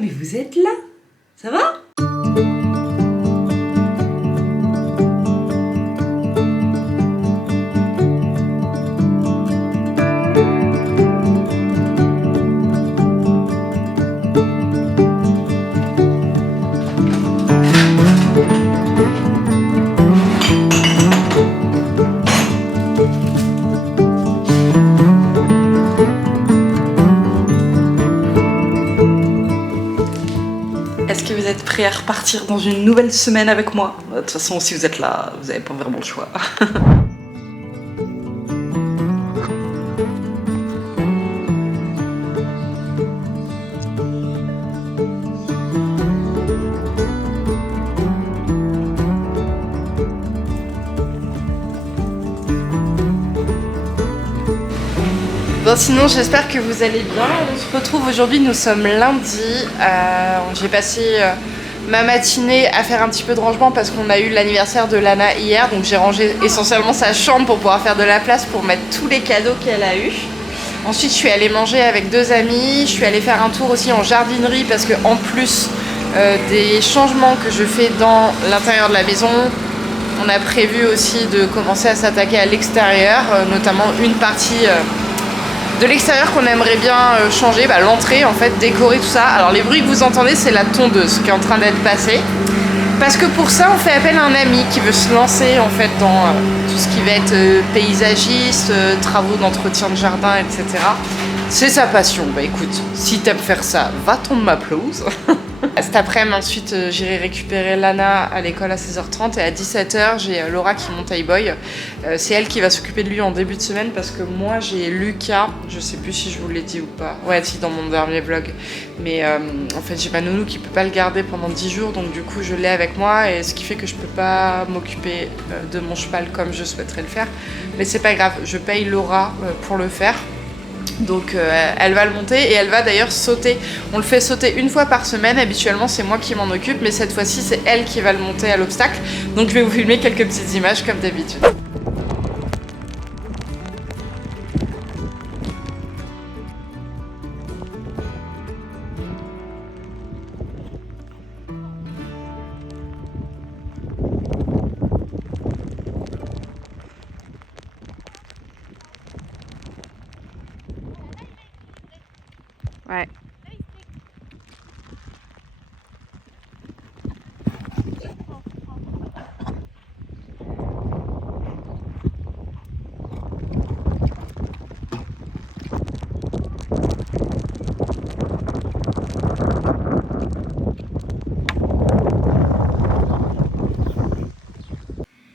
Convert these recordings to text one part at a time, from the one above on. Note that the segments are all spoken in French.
mais vous êtes là? Ça va? Est-ce que vous êtes prêts à repartir dans une nouvelle semaine avec moi? De toute façon, si vous êtes là, vous n'avez pas vraiment le choix. Bon, sinon j'espère que vous allez bien. On se retrouve aujourd'hui, nous sommes lundi. J'ai passé ma matinée à faire un petit peu de rangement parce qu'on a eu l'anniversaire de Lana hier. Donc j'ai rangé essentiellement sa chambre pour pouvoir faire de la place pour mettre tous les cadeaux qu'elle a eu. Ensuite je suis allée manger avec 2 amis. Je suis allée faire un tour aussi en jardinerie parce que en plus des changements que je fais dans l'intérieur de la maison, on a prévu aussi de commencer à s'attaquer à l'extérieur, notamment une partie de l'extérieur qu'on aimerait bien changer, l'entrée en fait, décorer tout ça. Alors les bruits que vous entendez, c'est la tondeuse qui est en train d'être passée. Parce que pour ça, on fait appel à un ami qui veut se lancer en fait dans tout ce qui va être paysagiste, travaux d'entretien de jardin, etc. C'est sa passion. Bah écoute, si t'aimes faire ça, va tendre ma pelouse. Cet après-midi, ensuite, j'irai récupérer Lana à l'école à 16h30 et à 17h, j'ai Laura qui est mon taille boy. C'est elle qui va s'occuper de lui en début de semaine parce que moi, j'ai Lucas, je sais plus si je vous l'ai dit ou pas. Ouais, si, dans mon dernier vlog. Mais en fait, j'ai ma nounou qui peut pas le garder pendant 10 jours, donc du coup, je l'ai avec moi et ce qui fait que je peux pas m'occuper de mon cheval comme je souhaiterais le faire. Mais c'est pas grave, je paye Laura pour le faire. Donc elle va le monter et elle va d'ailleurs sauter. On le fait sauter une fois par semaine. Habituellement c'est moi qui m'en occupe, mais cette fois-ci c'est elle qui va le monter à l'obstacle. Donc je vais vous filmer quelques petites images comme d'habitude. Ouais.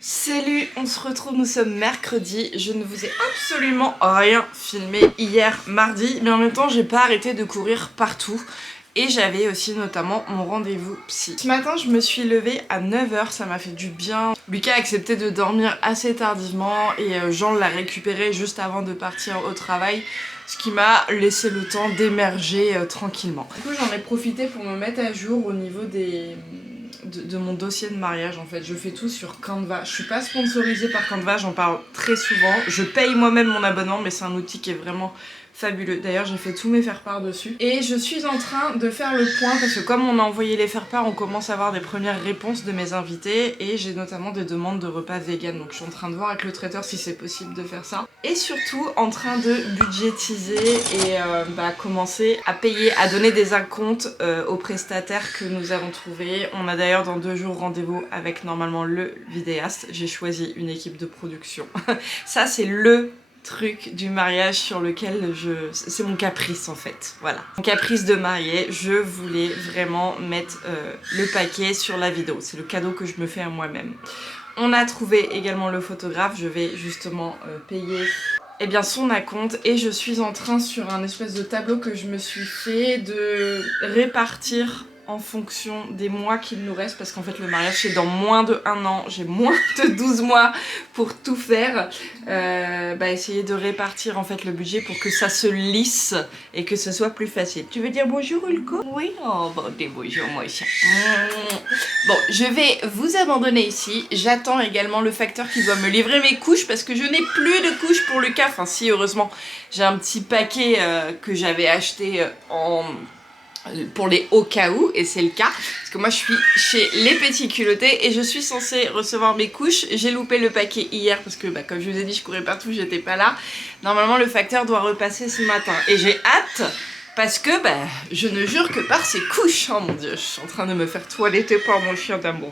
Salut, on se retrouve, nous sommes mercredi. Je ne vous ai absolument rien filmé hier mardi, mais en même temps j'ai pas arrêté de courir partout. Et j'avais aussi notamment mon rendez-vous psy. Ce matin je me suis levée à 9h, ça m'a fait du bien. Lucas a accepté de dormir assez tardivement et Jean l'a récupéré juste avant de partir au travail. Ce qui m'a laissé le temps d'émerger tranquillement. Du coup j'en ai profité pour me mettre à jour au niveau de mon dossier de mariage en fait. Je fais tout sur Canva. Je suis pas sponsorisée par Canva, j'en parle très souvent. Je paye moi-même mon abonnement mais c'est un outil qui est vraiment fabuleux. D'ailleurs j'ai fait tous mes faire-part dessus. Et je suis en train de faire le point parce que comme on a envoyé les faire-part, on commence à avoir des premières réponses de mes invités et j'ai notamment des demandes de repas vegan. Donc je suis en train de voir avec le traiteur si c'est possible de faire ça. Et surtout en train de budgétiser et commencer à payer, à donner des acomptes aux prestataires que nous avons trouvés. On a d'ailleurs dans 2 jours rendez-vous avec normalement le vidéaste. J'ai choisi une équipe de production. Ça c'est le truc du mariage sur lequel c'est mon caprice en fait, voilà. Mon caprice de mariée, je voulais vraiment mettre le paquet sur la vidéo. C'est le cadeau que je me fais à moi-même. On a trouvé également le photographe, je vais justement payer son acompte et je suis en train sur un espèce de tableau que je me suis fait de répartir en fonction des mois qu'il nous reste parce qu'en fait le mariage c'est dans moins de 1 an, j'ai moins de 12 mois pour tout faire. Essayer de répartir en fait le budget pour que ça se lisse et que ce soit plus facile. Tu veux dire bonjour Ulco? Oui, oh bon, dis bonjour moi aussi. Bon, je vais vous abandonner ici. J'attends également le facteur qui doit me livrer mes couches parce que je n'ai plus de couches pour Lucas. Enfin si, heureusement, j'ai un petit paquet que j'avais acheté en pour les au cas où, et c'est le cas, parce que moi je suis chez les petits culottés et je suis censée recevoir mes couches. J'ai loupé le paquet hier parce que comme je vous ai dit, je courais partout, j'étais pas là. Normalement le facteur doit repasser ce matin et j'ai hâte parce que je ne jure que par ces couches. Oh mon dieu, je suis en train de me faire toiletter par mon chien d'amour.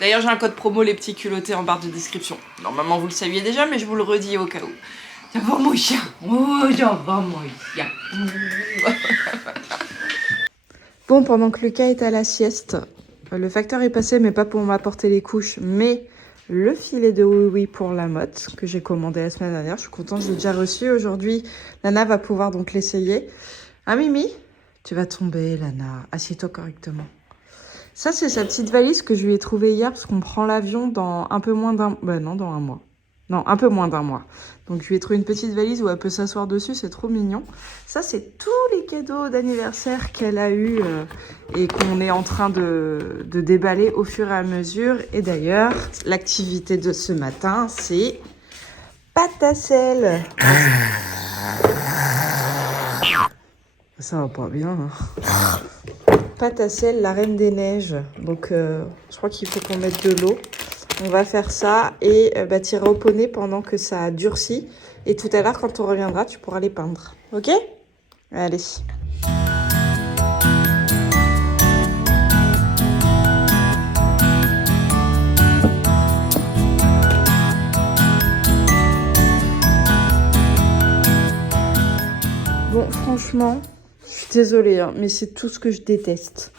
D'ailleurs j'ai un code promo les petits culottés en barre de description. Normalement vous le saviez déjà, mais je vous le redis au cas où. J'adore mon chien. Oh, j'adore mon chien. Bon, pendant que Lucas est à la sieste, le facteur est passé, mais pas pour m'apporter les couches, mais le filet de oui-oui pour la motte que j'ai commandé la semaine dernière. Je suis contente, je l'ai déjà reçu. Aujourd'hui, Lana va pouvoir donc l'essayer. Ah Mimi, tu vas tomber, Lana. Assieds-toi correctement. Ça, c'est sa petite valise que je lui ai trouvée hier parce qu'on prend l'avion dans un peu moins d'un... non, dans un mois. Non, un peu moins d'un mois. Donc je lui ai trouvé une petite valise où elle peut s'asseoir dessus, c'est trop mignon. Ça, c'est tous les cadeaux d'anniversaire qu'elle a eu et qu'on est en train de déballer au fur et à mesure. Et d'ailleurs, l'activité de ce matin, c'est pâte à sel. Ça va pas bien, hein. Pâte à sel, la reine des neiges. Donc je crois qu'il faut qu'on mette de l'eau. On va faire ça et tirer au poney pendant que ça durcit. Et tout à l'heure, quand on reviendra, tu pourras les peindre. Ok? Allez. Bon, franchement, je suis désolée, hein, mais c'est tout ce que je déteste.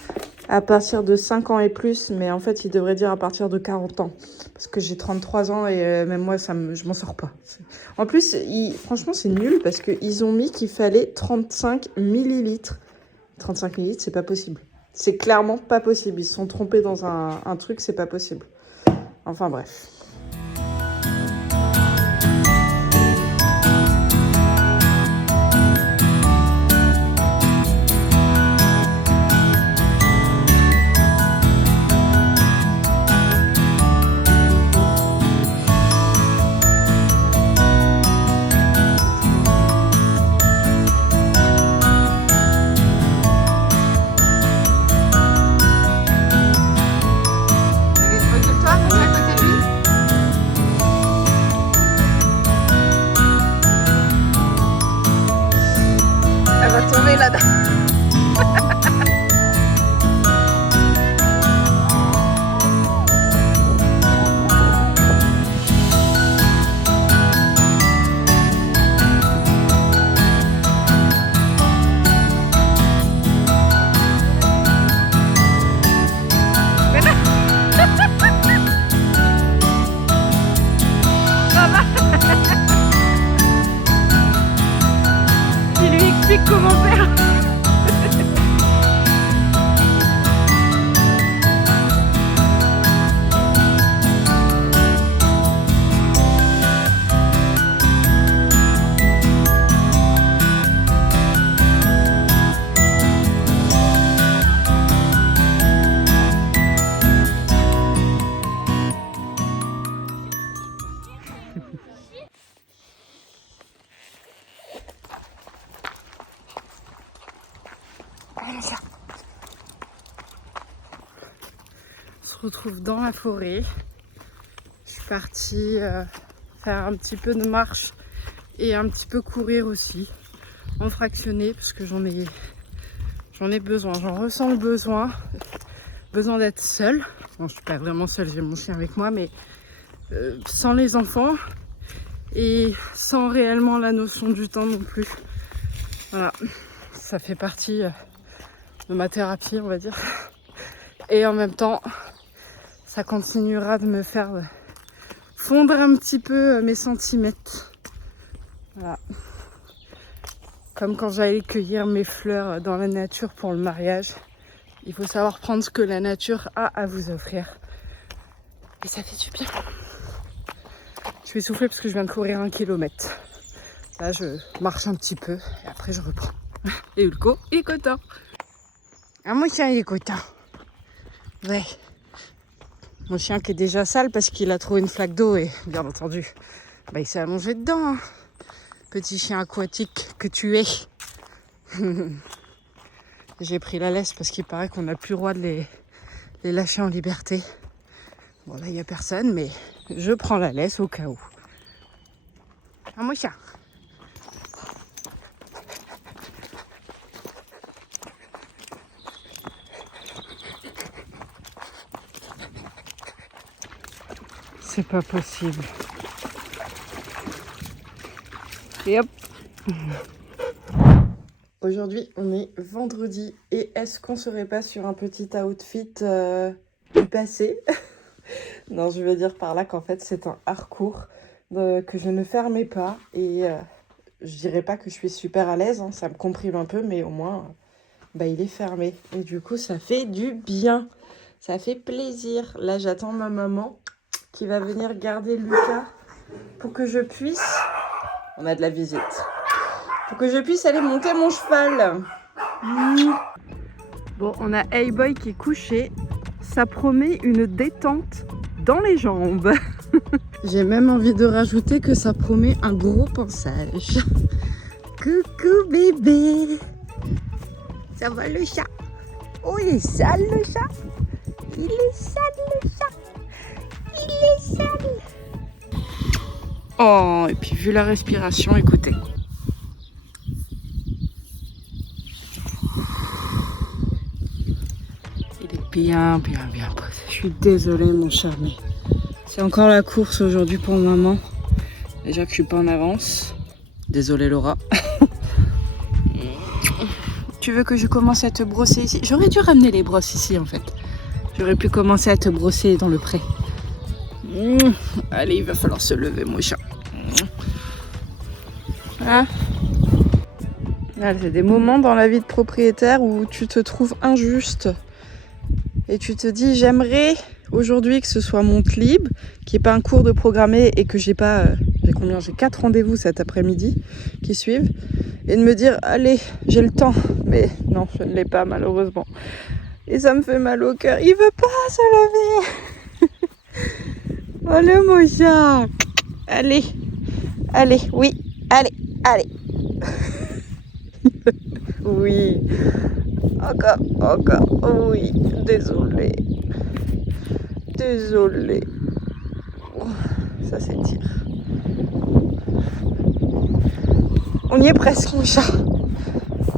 À partir de 5 ans et plus, mais en fait, il devrait dire à partir de 40 ans. Parce que j'ai 33 ans et même moi, je m'en sors pas. En plus, franchement, c'est nul parce qu'ils ont mis qu'il fallait 35 millilitres. 35 millilitres, c'est pas possible. C'est clairement pas possible. Ils se sont trompés dans un truc, c'est pas possible. Enfin bref. Comment faire? On se retrouve dans la forêt. Je suis partie faire un petit peu de marche et un petit peu courir aussi, en fractionné parce que j'en ai besoin, j'en ressens le besoin d'être seule. Bon, je suis pas vraiment seule, j'ai mon chien avec moi, mais sans les enfants et sans réellement la notion du temps non plus. Voilà, ça fait partie de ma thérapie, on va dire. Et en même temps, ça continuera de me faire fondre un petit peu mes centimètres. Voilà. Comme quand j'allais cueillir mes fleurs dans la nature pour le mariage. Il faut savoir prendre ce que la nature a à vous offrir. Et ça fait du bien. Je vais souffler parce que je viens de courir 1 kilomètre. Là, je marche un petit peu et après je reprends. Et Ulco, il est content. Ah, mon chien, il est content. Ouais. Mon chien qui est déjà sale parce qu'il a trouvé une flaque d'eau et bien entendu, il s'est allongé dedans. Hein. Petit chien aquatique que tu es. J'ai pris la laisse parce qu'il paraît qu'on n'a plus le droit de les lâcher en liberté. Bon là il n'y a personne mais je prends la laisse au cas où. Ah mon chat. C'est pas possible. Et hop. Aujourd'hui on est vendredi et est-ce qu'on serait pas sur un petit outfit du passé? Non, je veux dire par là qu'en fait c'est un parcours que je ne fermais pas et je dirais pas que je suis super à l'aise, hein, ça me comprime un peu mais au moins il est fermé et du coup ça fait du bien, ça fait plaisir. Là j'attends ma maman qui va venir garder Lucas pour que je puisse, on a de la visite, pour que je puisse aller monter mon cheval. Bon, on a Hey-Boy qui est couché. Ça promet une détente dans les jambes. J'ai même envie de rajouter que ça promet un gros pansage. Coucou bébé. Ça va le chat? Oh, il est sale le chat. Il est sale le chat. Il est sale. Oh, et puis vu la respiration, écoutez. Bien posé. Je suis désolée mon chat, mais c'est encore la course aujourd'hui pour maman. Déjà que je suis pas en avance. Désolée Laura. Tu veux que je commence à te brosser ici? J'aurais dû ramener les brosses ici en fait. J'aurais pu commencer à te brosser dans le pré. Allez, il va falloir se lever mon chat. Hein? Là, c'est des moments dans la vie de propriétaire où tu te trouves injuste. Et tu te dis, j'aimerais aujourd'hui que ce soit mon clip, qui n'est pas un cours de programmé et que j'ai pas, j'ai 4 rendez-vous cet après-midi qui suivent, et de me dire, allez, j'ai le temps, mais non, je ne l'ai pas malheureusement. Et ça me fait mal au cœur, il veut pas se lever. Oh le mon chat. Allez, oui, allez. Oui. Encore, oui, désolé. Oh, ça s'étire. On y est presque, mon chat.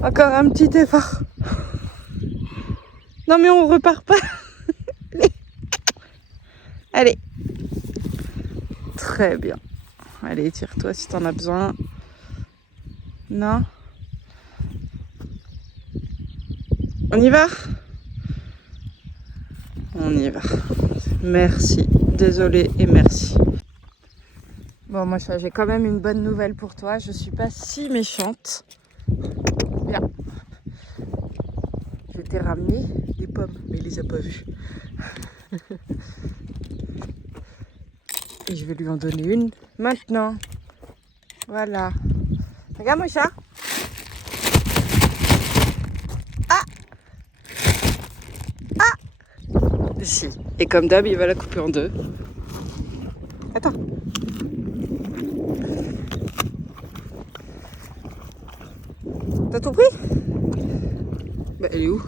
Encore un petit effort. Non, mais on repart pas. Allez. Très bien. Allez, tire-toi si t'en as besoin. Non? On y va? On y va. Merci. Désolée et merci. Bon, moi, j'ai quand même une bonne nouvelle pour toi. Je suis pas si méchante. Bien. Je t'ai ramené des pommes, mais il les a pas vues. Et je vais lui en donner une maintenant. Voilà. Regarde mon chat. Si. Et comme d'hab, il va la couper en deux. Attends. T'as tout pris? Elle est où?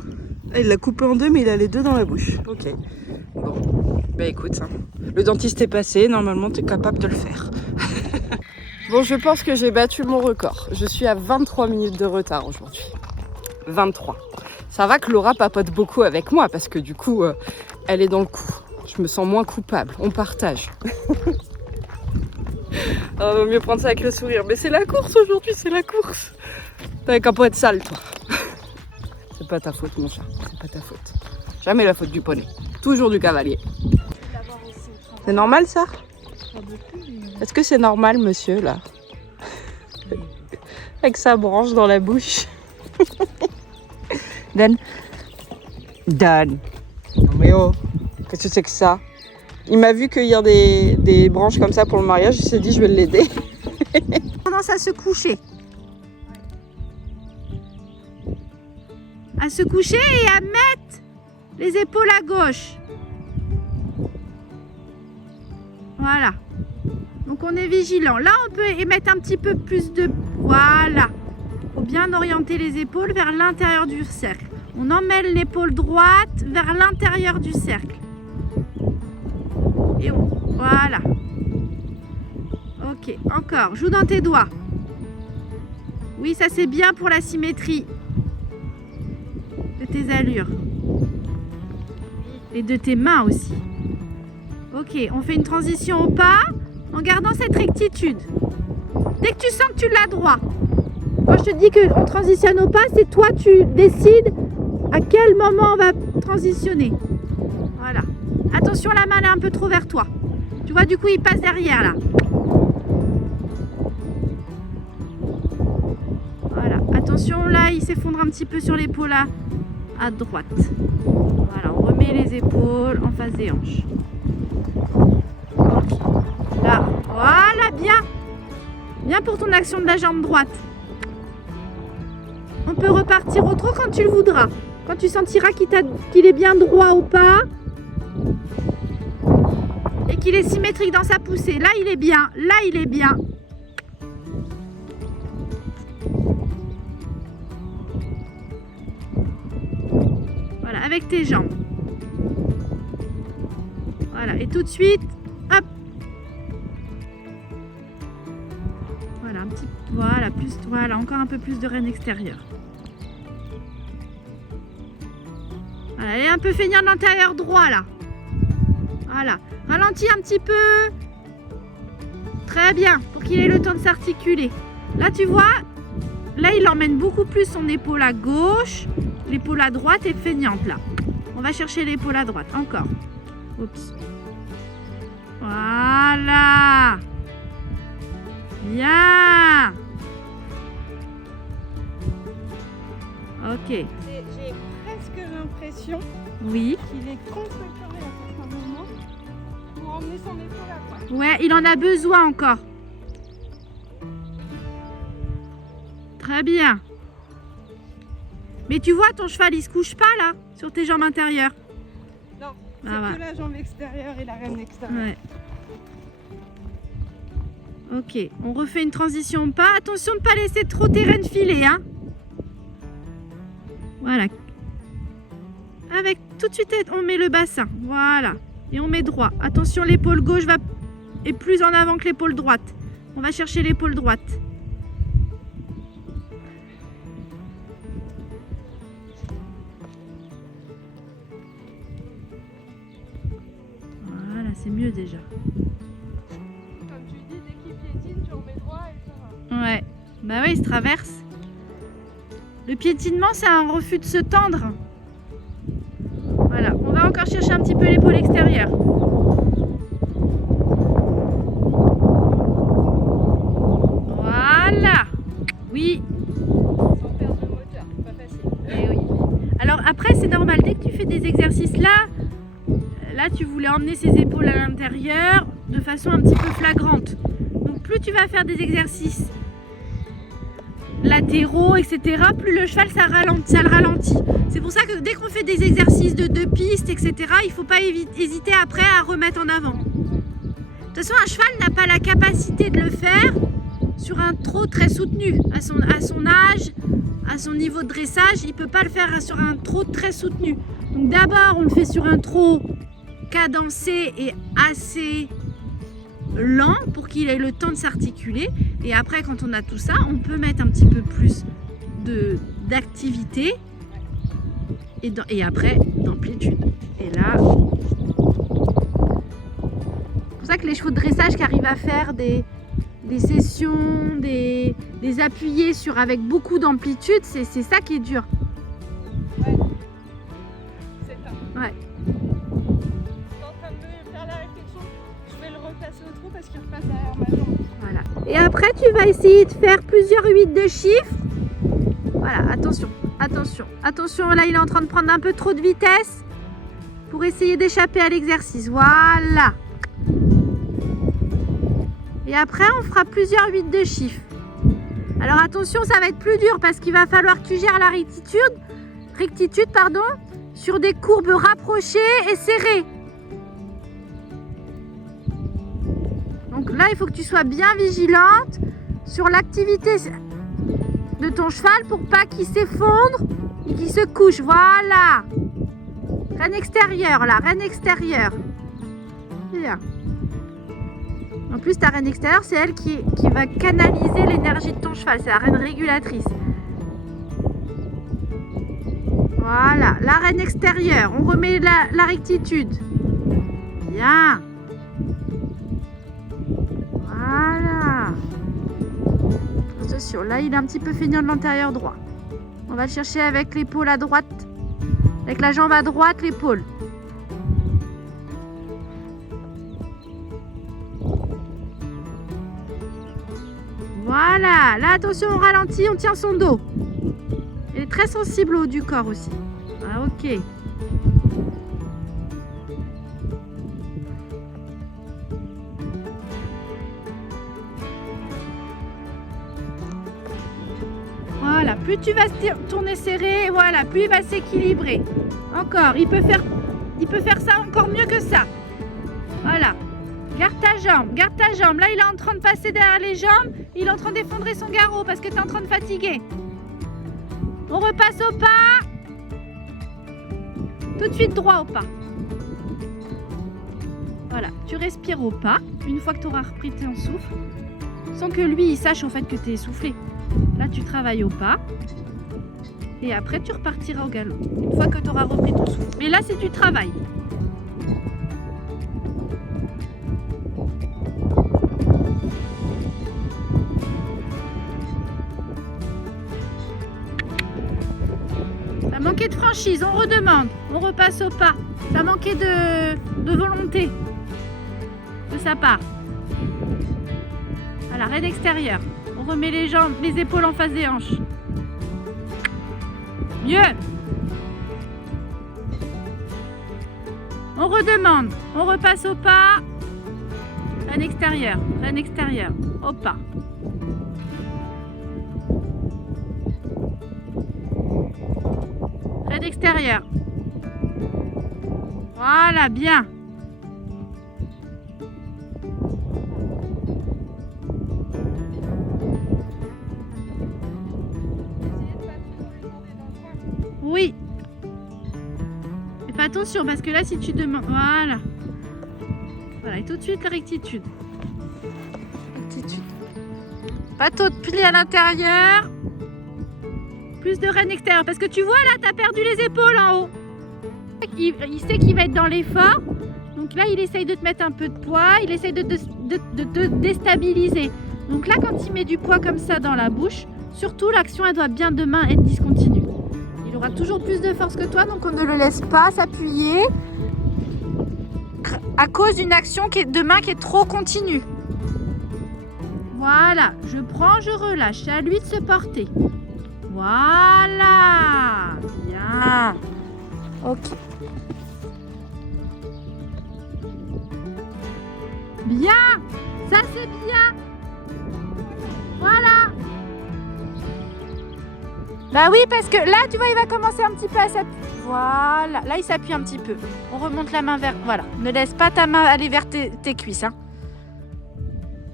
Il l'a coupé en deux, mais il a les deux dans la bouche. Ok. Bon. Écoute, hein. Le dentiste est passé. Normalement, t'es capable de le faire. Bon, je pense que j'ai battu mon record. Je suis à 23 minutes de retard aujourd'hui. 23. Ça va que Laura papote beaucoup avec moi parce que du coup, elle est dans le coup. Je me sens moins coupable. On partage. Vaut mieux prendre ça avec le sourire. Mais c'est la course aujourd'hui, c'est la course. T'as qu'à pas être sale, toi. C'est pas ta faute, mon chat. C'est pas ta faute. Jamais la faute du poney. Toujours du cavalier. C'est normal, ça? Est-ce que c'est normal, monsieur, là? Avec sa branche dans la bouche. Dan. Non mais oh, qu'est-ce que c'est que ça? Il m'a vu cueillir des branches comme ça pour le mariage, il s'est dit je vais l'aider. On commence à se coucher. À se coucher et à mettre les épaules à gauche. Voilà. Donc on est vigilant. Là on peut émettre un petit peu plus de... Voilà. Faut bien orienter les épaules vers l'intérieur du cercle. On emmène l'épaule droite vers l'intérieur du cercle. Et voilà. Ok, encore. Joue dans tes doigts. Oui, ça c'est bien pour la symétrie de tes allures. Et de tes mains aussi. Ok, on fait une transition au pas en gardant cette rectitude. Dès que tu sens que tu l'as droit. Quand je te dis qu'on transitionne au pas, c'est toi tu décides à quel moment on va transitionner. Voilà. Attention, la main elle est un peu trop vers toi. Tu vois, du coup, il passe derrière là. Voilà. Attention, là, il s'effondre un petit peu sur l'épaule à droite. Voilà, on remet les épaules en face des hanches. Là, voilà, bien. Bien pour ton action de la jambe droite. On peut repartir au trot quand tu le voudras. Quand tu sentiras qu'il est bien droit au pas et qu'il est symétrique dans sa poussée. Là, il est bien. Là, il est bien. Voilà, avec tes jambes. Voilà, et tout de suite, hop. Voilà, un petit, voilà, plus, voilà, encore un peu plus de reine extérieure. Voilà, elle est un peu feignante de l'intérieur droit là. Voilà, ralentis un petit peu. Très bien, pour qu'il ait le temps de s'articuler. Là, tu vois, là, il emmène beaucoup plus son épaule à gauche. L'épaule à droite est feignante là. On va chercher l'épaule à droite, encore. Oups. Voilà. Bien. Ok. J'ai presque l'impression Oui. qu'il est contre-curé à certains moments pour emmener son épaule à droite. Ouais, il en a besoin encore. Très bien. Mais tu vois, ton cheval, il se couche pas là, sur tes jambes intérieures. Non, c'est Ah, que la jambe extérieure et la reine extérieure. Ouais. Ok, on refait une transition pas. Attention de ne pas laisser trop tes rênes filer, hein. Voilà. Avec tout de suite, on met le bassin. Voilà. Et on met droit. Attention, l'épaule gauche est plus en avant que l'épaule droite. On va chercher l'épaule droite. Voilà, c'est mieux déjà. Comme tu dis, dès qu'il piétine, tu remets droit et ça va. Ouais. Bah ouais, il se traverse. Le piétinement, c'est un refus de se tendre. Voilà, on va encore chercher un petit peu l'épaule extérieure. Voilà. Oui. Sans perdre le moteur, c'est pas facile. Eh oui. Alors après, c'est normal, dès que tu fais des exercices là, tu voulais emmener ses épaules à l'intérieur de façon un petit peu flagrante. Donc plus tu vas faire des exercices latéraux, etc., plus le cheval, ça le ralentit. C'est pour ça que dès qu'on fait des exercices de deux pistes, etc., il ne faut pas hésiter après à remettre en avant. De toute façon, un cheval n'a pas la capacité de le faire sur un trot très soutenu. À son âge, à son niveau de dressage, il ne peut pas le faire sur un trot très soutenu. Donc d'abord, on le fait sur un trot cadencé et assez lent pour qu'il ait le temps de s'articuler. Et après, quand on a tout ça, on peut mettre un petit peu plus d'activité et après d'amplitude. Et là, c'est pour ça que les chevaux de dressage qui arrivent à faire des sessions, des appuyés avec beaucoup d'amplitude, c'est ça qui est dur. Ouais. C'est ça. Ouais. Je suis en train de faire la réflexion. Je vais le replacer au trou parce qu'il repasse derrière ma jambe. Voilà. Et après, tu vas essayer de faire plusieurs 8 de chiffres. Voilà, attention, attention, attention. Là, il est en train de prendre un peu trop de vitesse pour essayer d'échapper à l'exercice. Voilà. Et après, on fera plusieurs 8 de chiffres. Alors attention, ça va être plus dur parce qu'il va falloir que tu gères la rectitude, sur des courbes rapprochées et serrées. Donc là, il faut que tu sois bien vigilante sur l'activité de ton cheval pour pas qu'il s'effondre et qui se couche. Voilà. Reine extérieure, là. Reine extérieure. Bien. En plus, ta reine extérieure, c'est elle qui va canaliser l'énergie de ton cheval. C'est la reine régulatrice. Voilà. La reine extérieure. On remet la rectitude. Bien. Voilà. Attention, là, il est un petit peu feignant de l'antérieur droit. On va le chercher avec l'épaule à droite. Avec la jambe à droite, l'épaule. Voilà. Là, attention, on ralentit, on tient son dos. Il est très sensible au haut du corps aussi. Ah, ok. Voilà, plus tu vas tourner serré, voilà, plus il va s'équilibrer. Encore, il peut faire ça encore mieux que ça. Voilà. Garde ta jambe, garde ta jambe. Là, il est en train de passer derrière les jambes. Il est en train d'effondrer son garrot parce que tu es en train de fatiguer. On repasse au pas. Tout de suite droit au pas. Voilà, tu respires au pas. Une fois que tu auras repris ton souffle, sans que lui, il sache en fait que tu es essoufflé. Là, tu travailles au pas. Et après, tu repartiras au galop. Une fois que tu auras repris ton souffle. Mais là, c'est du travail. Ça manquait de franchise, on redemande. On repasse au pas. Ça manquait de volonté de sa part. À la reine extérieure. On remet les jambes, les épaules en face des hanches. Mieux. On redemande. On repasse au pas. Reine extérieure, au pas. Reine extérieure. Voilà, bien. Oui. Et fais attention parce que là, si tu demandes... Voilà. Voilà, et tout de suite la rectitude. Rectitude. Pas trop de plis à l'intérieur. Plus de reine extérieure. Parce que tu vois, là, tu as perdu les épaules en haut. Il sait qu'il va être dans l'effort. Donc là, il essaye de te mettre un peu de poids. Il essaye de te déstabiliser. Donc là, quand il met du poids comme ça dans la bouche, surtout, l'action, elle doit bien demain être discontinue. Il aura toujours plus de force que toi, donc on ne le laisse pas s'appuyer à cause d'une action de main qui est trop continue. Voilà, je prends, je relâche. C'est à lui de se porter. Voilà, bien. Ok. Bien, ça c'est bien. Voilà. Bah oui, parce que là, tu vois, il va commencer un petit peu à s'appuyer. Voilà, là, il s'appuie un petit peu. On remonte la main vers... Voilà, ne laisse pas ta main aller vers tes cuisses. Hein.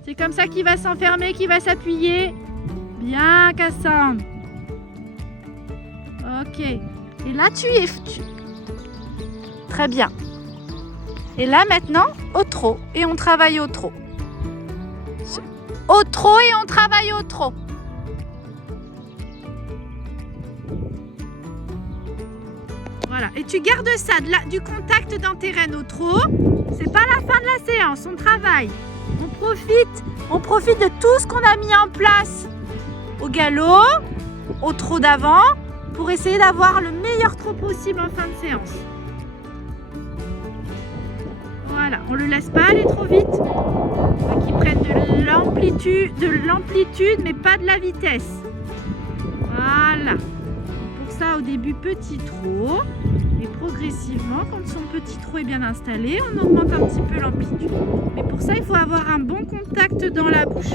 C'est comme ça qu'il va s'enfermer, qu'il va s'appuyer. Bien, Cassandre. Ok. Et là, tu es... Très bien. Et là, maintenant, au trot. Et on travaille au trot. Au trot et on travaille au trot. Voilà, et tu gardes ça, du contact dans tes rênes au trot. C'est pas la fin de la séance, on travaille. On profite de tout ce qu'on a mis en place au galop, au trot d'avant, pour essayer d'avoir le meilleur trot possible en fin de séance. Voilà, on le laisse pas aller trop vite. Qu'il prenne de l'amplitude, mais pas de la vitesse. Voilà. Ça au début petit trot et progressivement quand son petit trot est bien installé on augmente un petit peu l'amplitude, mais pour ça il faut avoir un bon contact dans la bouche.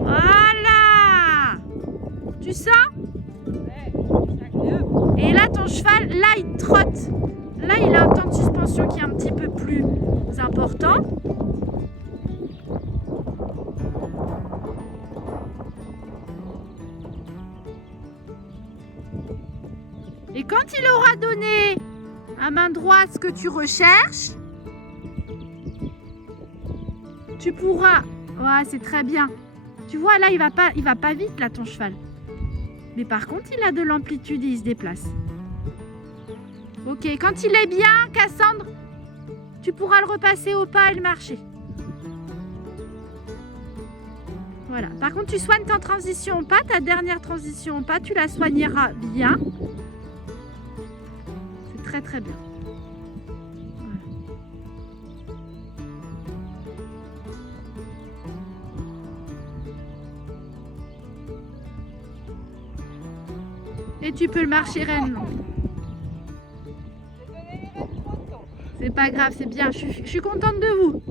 Voilà, tu sens? Et là ton cheval, là il trotte, là il a un temps de suspension qui est un petit peu plus important. Et quand il aura donné à main droite ce que tu recherches, tu pourras... Ouais, c'est très bien. Tu vois, là, il va pas vite, là, ton cheval. Mais par contre, il a de l'amplitude et il se déplace. Ok, quand il est bien, Cassandre, tu pourras le repasser au pas et le marcher. Voilà. Par contre, tu soignes ta transition au pas, ta dernière transition au pas, tu la soigneras bien. C'est très très bien. Voilà. Et tu peux le marcher reine. C'est pas grave, c'est bien. Je suis contente de vous.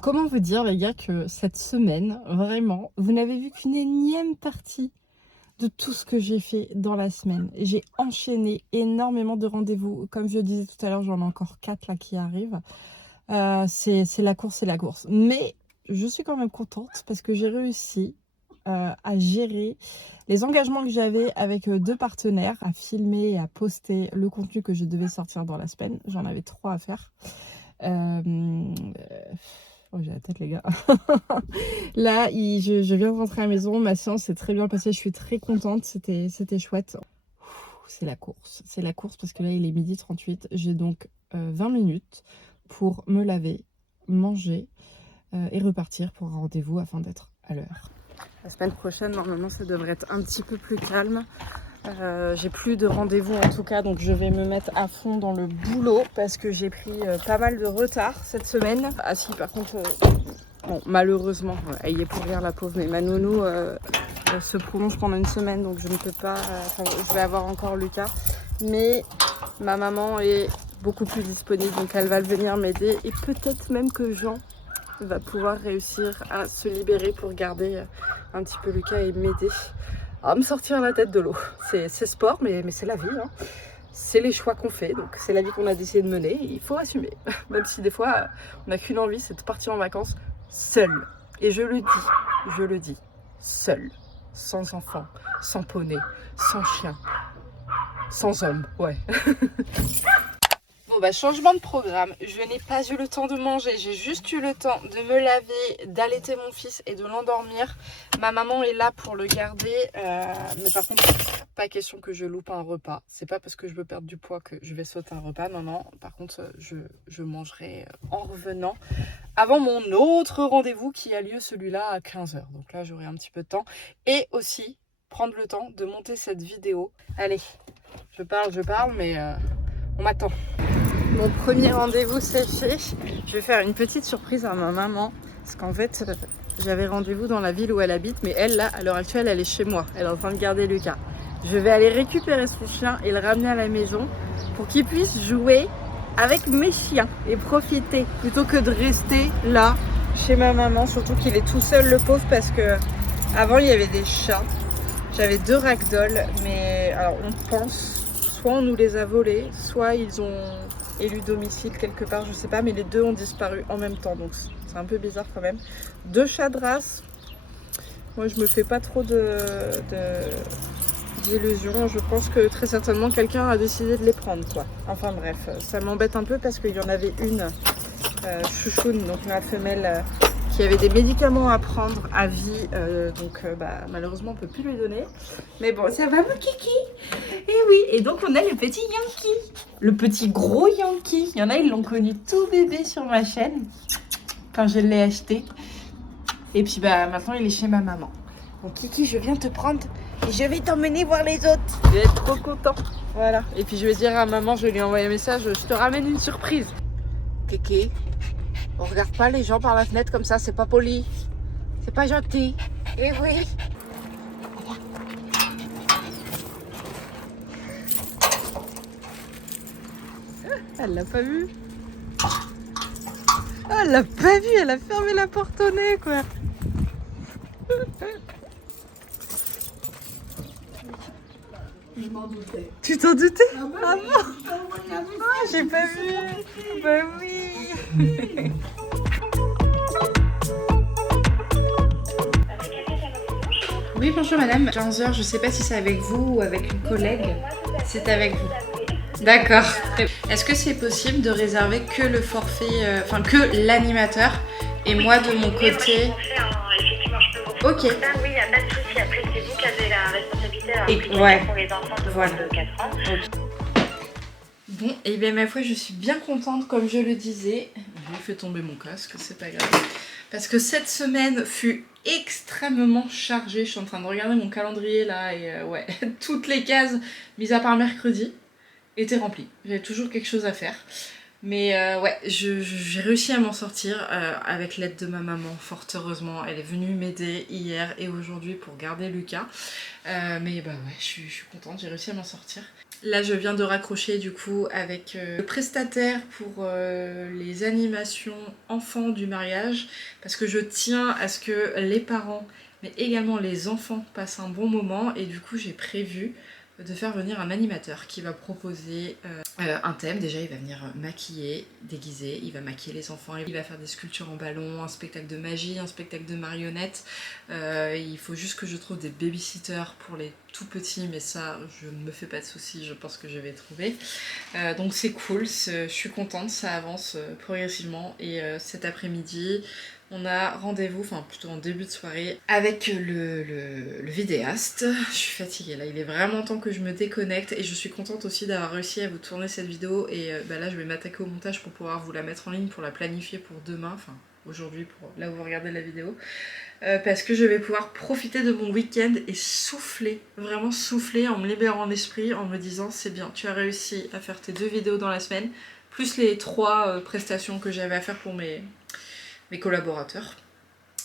Comment vous dire les gars que cette semaine, vraiment, vous n'avez vu qu'une énième partie de tout ce que j'ai fait dans la semaine. J'ai enchaîné énormément de rendez-vous. Comme je le disais tout à l'heure, j'en ai encore 4 là qui arrivent. C'est la course. Mais je suis quand même contente parce que j'ai réussi à gérer les engagements que j'avais avec 2 partenaires, à filmer et à poster le contenu que je devais sortir dans la semaine. J'en avais 3 à faire. Oh, j'ai la tête les gars. Là, je viens de rentrer à la maison, ma séance s'est très bien passée, je suis très contente, c'était chouette. C'est la course parce que là il est 12h38, j'ai donc 20 minutes pour me laver, manger et repartir pour un rendez-vous afin d'être à l'heure. La semaine prochaine, normalement ça devrait être un petit peu plus calme. J'ai plus de rendez-vous en tout cas, donc je vais me mettre à fond dans le boulot parce que j'ai pris pas mal de retard cette semaine. Ah si, par contre, bon, malheureusement, elle y est pour rien la pauvre, mais ma nounou se prolonge pendant une semaine, donc je ne peux pas, je vais avoir encore Lucas, mais ma maman est beaucoup plus disponible, donc elle va venir m'aider et peut-être même que Jean va pouvoir réussir à se libérer pour garder un petit peu Lucas et m'aider à me sortir la tête de l'eau. C'est sport, mais c'est la vie, hein. C'est les choix qu'on fait, donc c'est la vie qu'on a décidé de mener, il faut assumer. Même si des fois, on n'a qu'une envie, c'est de partir en vacances seul. Et je le dis, seul, sans enfant, sans poney, sans chien, sans homme, ouais. Bon bah changement de programme, je n'ai pas eu le temps de manger, j'ai juste eu le temps de me laver, d'allaiter mon fils et de l'endormir. Ma maman est là pour le garder, mais par contre pas question que je loupe un repas. C'est pas parce que je veux perdre du poids que je vais sauter un repas, non. Par contre je mangerai en revenant avant mon autre rendez-vous qui a lieu celui-là à 15h. Donc là j'aurai un petit peu de temps et aussi prendre le temps de monter cette vidéo. Allez, je parle mais on m'attend. Mon premier rendez-vous c'est fait. Je vais faire une petite surprise à ma maman parce qu'en fait j'avais rendez-vous dans la ville où elle habite, mais elle là à l'heure actuelle elle est chez moi, elle est en train de garder Lucas. Je vais aller récupérer son chien et le ramener à la maison pour qu'il puisse jouer avec mes chiens et profiter plutôt que de rester là chez ma maman, surtout qu'il est tout seul le pauvre parce que avant il y avait des chats. J'avais 2 ragdoll, mais alors on pense soit on nous les a volés, soit ils ont élu domicile quelque part, je sais pas, mais les 2 ont disparu en même temps, donc c'est un peu bizarre quand même. 2 chats de race, moi je me fais pas trop d'illusions, je pense que très certainement quelqu'un a décidé de les prendre quoi. Enfin bref, ça m'embête un peu parce qu'il y en avait une, chouchoune, donc ma femelle, qui avait des médicaments à prendre à vie, donc malheureusement on peut plus lui donner. Mais bon, ça va mon kiki. Et oui, et donc on a le petit Yankee, le petit gros Yankee. Il y en a, ils l'ont connu tout bébé sur ma chaîne quand je l'ai acheté. Et puis maintenant il est chez ma maman. Donc Kiki, je viens te prendre et je vais t'emmener voir les autres. Je vais être trop content. Voilà. Et puis je vais dire à maman, je vais lui envoyer un message, je te ramène une surprise. Kiki, on regarde pas les gens par la fenêtre comme ça, c'est pas poli. C'est pas gentil. Eh oui. Elle l'a pas vu. Ah, elle l'a pas vu, elle a fermé la porte au nez quoi. Je m'en doutais. Tu t'en doutais? Ah bon? Ah, j'ai pas vu. Bah oui. Oui, Oui, bonjour madame. 15h, je sais pas si c'est avec vous ou avec une collègue. C'est avec vous. D'accord. Est-ce que c'est possible de réserver que le forfait, enfin que l'animateur et moi de mon côté? Ok. Oui, il n'y a pas de souci. Après, c'est vous qui avez la responsabilité Et ouais. pour les enfants de Voilà. moins de 4 ans. Ok. Bon, et bien ma foi, je suis bien contente, comme je le disais. J'ai fait tomber mon casque, c'est pas grave. Parce que cette semaine fut extrêmement chargée. Je suis en train de regarder mon calendrier là et ouais, toutes les cases, mis à part mercredi, étaient remplies. J'avais toujours quelque chose à faire. Mais ouais, j'ai réussi à m'en sortir avec l'aide de ma maman, fort heureusement. Elle est venue m'aider hier et aujourd'hui pour garder Lucas. Mais bah ouais, je suis contente, j'ai réussi à m'en sortir. Là, je viens de raccrocher du coup avec le prestataire pour les animations enfants du mariage. Parce que je tiens à ce que les parents, mais également les enfants passent un bon moment. Et du coup, j'ai prévu de faire venir un animateur qui va proposer un thème. Déjà, il va venir maquiller, déguiser, il va maquiller les enfants, il va faire des sculptures en ballon, un spectacle de magie, un spectacle de marionnettes. Il faut juste que je trouve des babysitters pour les tout petits, mais ça, je ne me fais pas de soucis, je pense que je vais trouver. Donc c'est cool, je suis contente, ça avance progressivement. Et cet après-midi, on a rendez-vous, enfin plutôt en début de soirée, avec le vidéaste. Je suis fatiguée là, il est vraiment temps que je me déconnecte et je suis contente aussi d'avoir réussi à vous tourner cette vidéo et bah là je vais m'attaquer au montage pour pouvoir vous la mettre en ligne, pour la planifier pour demain, enfin aujourd'hui pour là où vous regardez la vidéo. Parce que je vais pouvoir profiter de mon week-end et souffler, vraiment souffler en me libérant l'esprit, en me disant c'est bien, tu as réussi à faire tes 2 vidéos dans la semaine, plus les 3 prestations que j'avais à faire pour mes collaborateurs.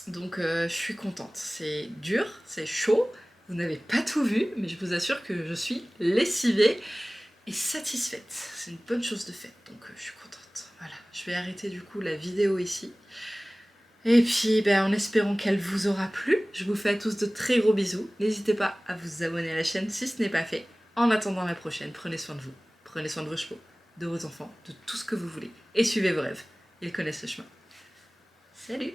Donc je suis contente. C'est dur, c'est chaud, vous n'avez pas tout vu, mais je vous assure que je suis lessivée et satisfaite. C'est une bonne chose de faite, donc je suis contente. Voilà, je vais arrêter du coup la vidéo ici. Et puis ben, en espérant qu'elle vous aura plu, je vous fais à tous de très gros bisous. N'hésitez pas à vous abonner à la chaîne si ce n'est pas fait. En attendant la prochaine, prenez soin de vous, prenez soin de vos chevaux, de vos enfants, de tout ce que vous voulez. Et suivez vos rêves, ils connaissent le chemin. Salut!